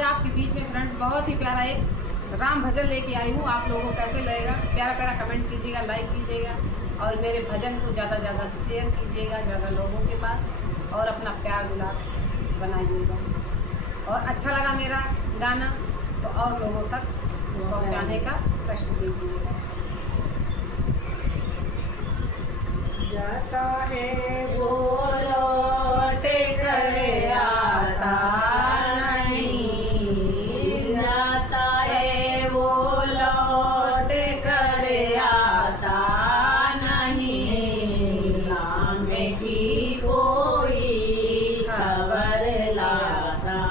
आज आपके बीच में फ्रेंड्स बहुत ही प्यारा एक राम भजन लेके आई हूँ। आप लोगों को कैसे लगेगा? प्यारा प्यारा कमेंट कीजिएगा, लाइक कीजिएगा और मेरे भजन को ज़्यादा ज़्यादा शेयर कीजिएगा ज़्यादा लोगों के पास और अपना प्यार दुलार बनाइएगा। और अच्छा लगा मेरा गाना तो और लोगों तक पहुँचाने का कष्ट कीजिएगा। जाता है वो लौट कर आता नहीं, जाता है वो लौट कर आता नहीं, राम की कोई खबर लाता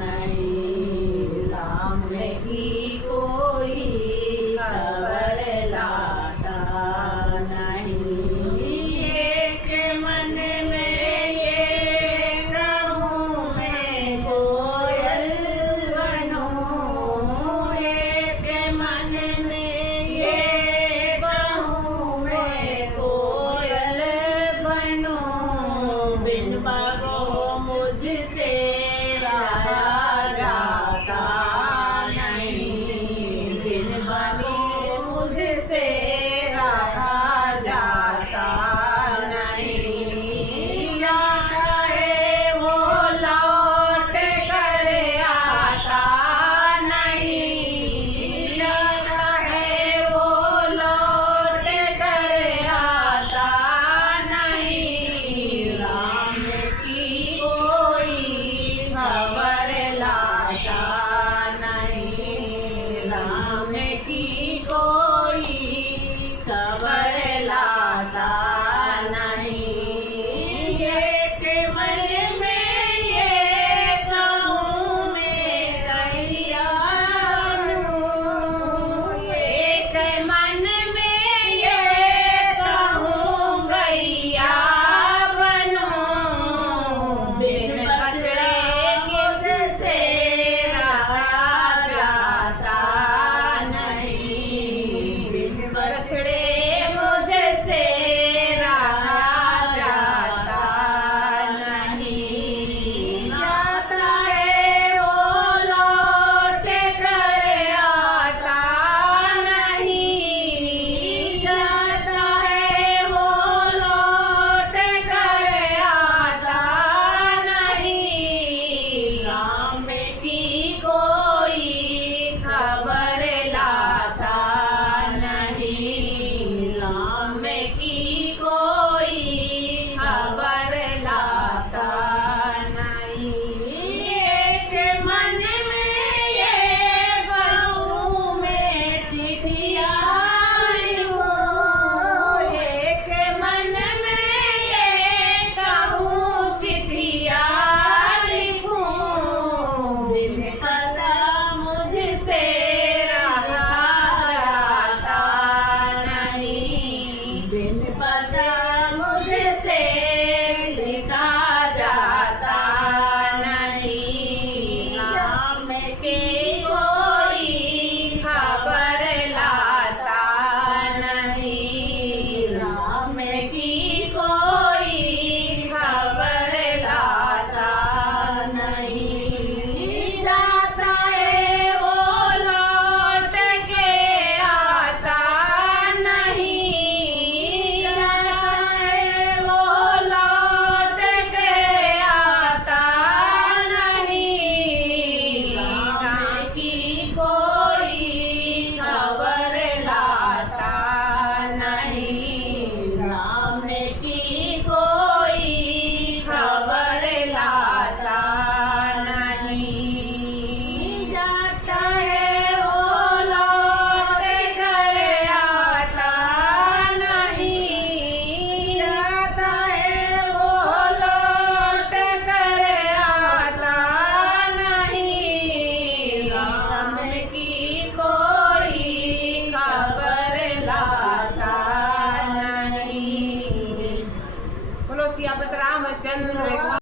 नहीं, राम की कोई खबर लाता नहीं। मुझसे रहा जाता नहीं, बिन बाबो मुझसे रहा जाता नहीं, जाता है वो लौट कर आता नहीं, जाता है वो लौट कर आता नहीं, राम की कोई खबर लाता नहीं, राम की कोई खबर लाता नहीं। एक मन में ये कहूँ मैं गैया बनूं, एक मन में ये कहूँ गैया बनूं, बिन बछड़े मुझसे रहा जाता नहीं, बिन बछड़े मुझसे रहा जाता नहीं, जाता है वो लौट कर आता नहीं, जाता है वो लौट कर आता नहीं, राम की कोई खबर लाता नहीं, राम की कोई खबर लाता नहीं। एक मन में ये कहूँ मैं चिट्ठिया लिखूं, एक मन में ये कहूँ चिट्ठिया लिखूं, बिन पता मुझसे रहा जाता नहीं, बिन पता मुझसे लिखा जाता नहीं, राम के